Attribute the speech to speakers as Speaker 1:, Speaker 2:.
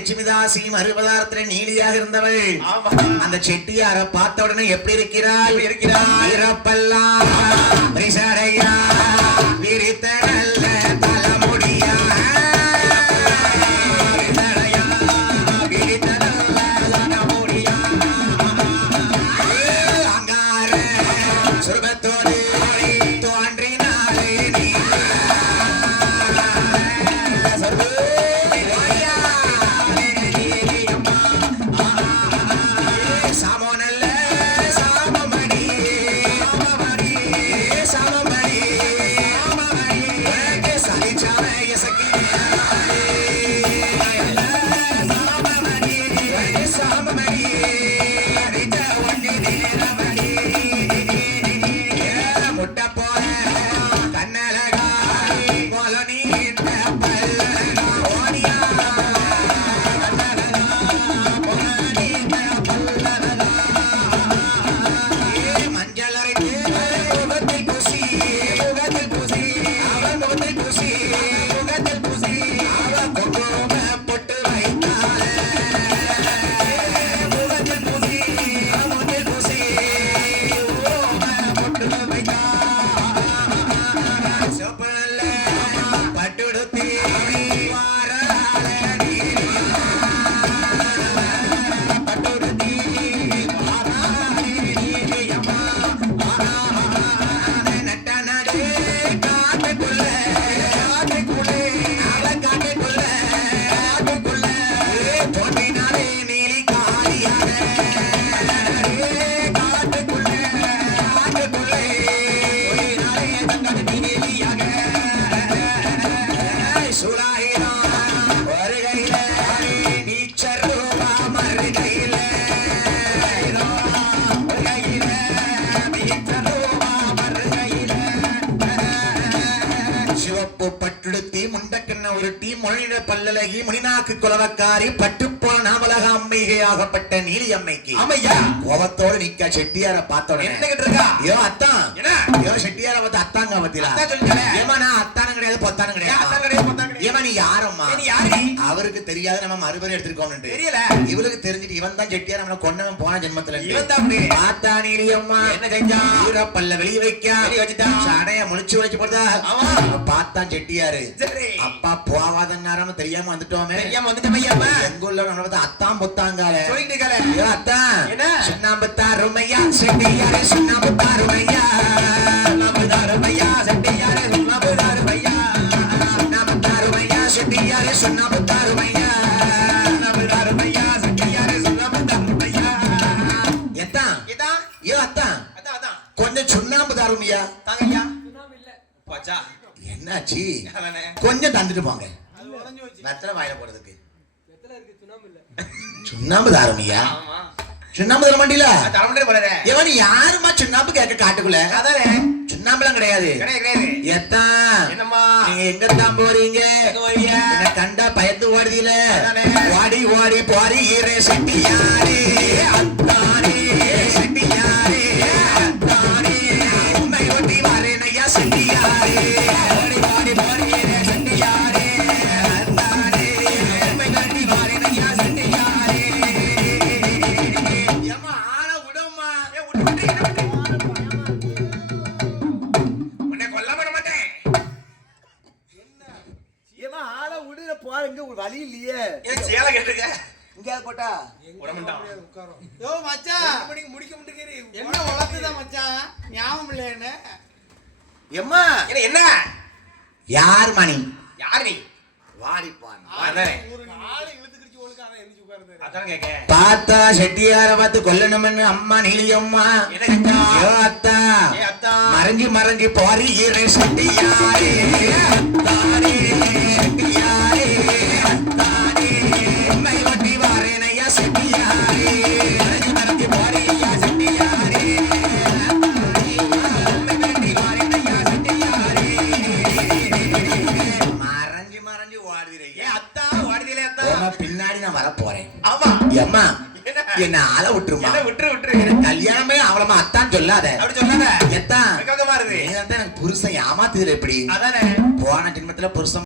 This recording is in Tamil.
Speaker 1: லட்சுமிதாசி மறுபதாரத்துல நீலியாக இருந்தவள். அந்த செட்டியார பார்த்த உடனே எப்படி இருக்கிறாள்?
Speaker 2: இருக்கிறாள்?
Speaker 1: சிவப்பு பட்டுடுத்தி முண்டக்கண்ண ஒரு டீ மொழியிட பல்லழகி முனிநாக்கு குலவக்காரி பட்டுப்போல நாமலக அம்மைகை ஆகப்பட்ட நீலி அம்மைக்கு
Speaker 2: ஆமையா
Speaker 1: கோபத்தோடு நிக்க செட்டியார பார்த்த உடனே
Speaker 2: என்னகிட்ட இருக்கா
Speaker 1: ஐயோ அத்தான்? ஐயோ செட்டியார பார்த்து அத்தாங்க
Speaker 2: அத்தான் சொல்லிட்டாளே.
Speaker 1: ஏமா நான் அத்தானும் கிடையாது பொத்தானும்
Speaker 2: அத்தான்
Speaker 1: கிடையாது
Speaker 2: பொத்தான் கிடையாது?
Speaker 1: ஏமா நீ யாரம்மா? அவருக்கு தெரியாது நம்ம மறுபடியும் எடுத்திருக்கோம்
Speaker 2: தெரியல.
Speaker 1: இவளுக்கு தெரிஞ்சுட்டு இவன் தான் செட்டியார் நம்மள கொன்னவன் போன ஜென்மத்துல
Speaker 2: இவன் தான்.
Speaker 1: பார்த்தா நீலி அம்மா
Speaker 2: என்ன செஞ்சான்?
Speaker 1: ஈரப்பல்ல வெளிய வைக்க
Speaker 2: வெளிய வச்சுட்டான்.
Speaker 1: சடைய முழிச்சு வச்சு போடுதா
Speaker 2: ஆமா.
Speaker 1: பார்த்தான் செட்டியாரு அப்பா போவாத நேரம் தெரியாம வந்துட்டோமே
Speaker 2: தெரியாம வந்துட்ட மையாப்பா
Speaker 1: எங்க உள்ள நம்மள பார்த்து அத்தான் பொத்தாங்கால
Speaker 2: சொல்லிட்டு இருக்காளே
Speaker 1: ஐயோ அத்தான்
Speaker 2: என்ன?
Speaker 1: சுண்ணாம்புத்தாருமையா செட்டியாரே சுண்ணாம்புத்தாருமையா சுண்ணாம்புத்தாருமையா கொஞ்சம் சுண்ணாம்பு தாருமையா
Speaker 2: தாங்கய்யா. போச்சா?
Speaker 1: என்னாச்சு?
Speaker 2: அதானே?
Speaker 1: கொஞ்சம் தந்துட்டு போங்க.
Speaker 2: அது உடஞ்சு வச்சு
Speaker 1: வெத்தலை வாயில போடுறதுக்கு. சுண்ணாம்பு தாருமையா
Speaker 2: ஆமா.
Speaker 1: சுண்ணாம்பு தர மாட்டீல
Speaker 2: போறே
Speaker 1: இவன் யாருமா சுண்ணாம்பு கேட்க காட்டுக்குள்ள?
Speaker 2: அதானே?
Speaker 1: சுண்ணாம்புலாம் கிடையாது.
Speaker 2: கிடையாது கிடையாது.
Speaker 1: எத்தான் நீங்க எங்க தான் போறீங்க கண்டா பயந்து ஓடுதீல. ஓடி ஓடி போறி ஈரே செட்டியாரே
Speaker 3: வழி இல்லையே
Speaker 2: சேலை கேட்டிருக்க
Speaker 3: இங்க போட்டா
Speaker 2: மாட்டான்
Speaker 4: யோ மச்சான்
Speaker 2: முடிக்க முடிக்கிறீ
Speaker 4: என்ன வளர்த்துதான் மச்சான் ஞாபகம் இல்லையானே
Speaker 3: எம்மா?
Speaker 1: யார் மணி?
Speaker 2: யார் நீ?
Speaker 3: வாடிப்பான்.
Speaker 1: பார்த்தா செட்டியார பார்த்து கொல்லணும்னு அம்மா நீலியம்மா. அத்தா?
Speaker 2: ஏ அத்தா.
Speaker 1: மறைஞ்சு மறைஞ்சு அத்தானே செட்டியாரே. நான் வர போறேன்.
Speaker 2: ஆமா.
Speaker 1: அம்மா
Speaker 2: என்ன?
Speaker 1: ஆள விட்டுருமா?
Speaker 2: விட்டுரு விட்டுரு.
Speaker 1: எனக்கு கல்யாணமே அவளமா அத்தான் சொல்லாத.
Speaker 2: அப்படி சொல்லாத.
Speaker 1: எத்தான் எனக்கு புருஷன் ஏமாத்துதுல எப்படி
Speaker 2: அதானே.
Speaker 1: போன ஜென்மத்துல புருஷன்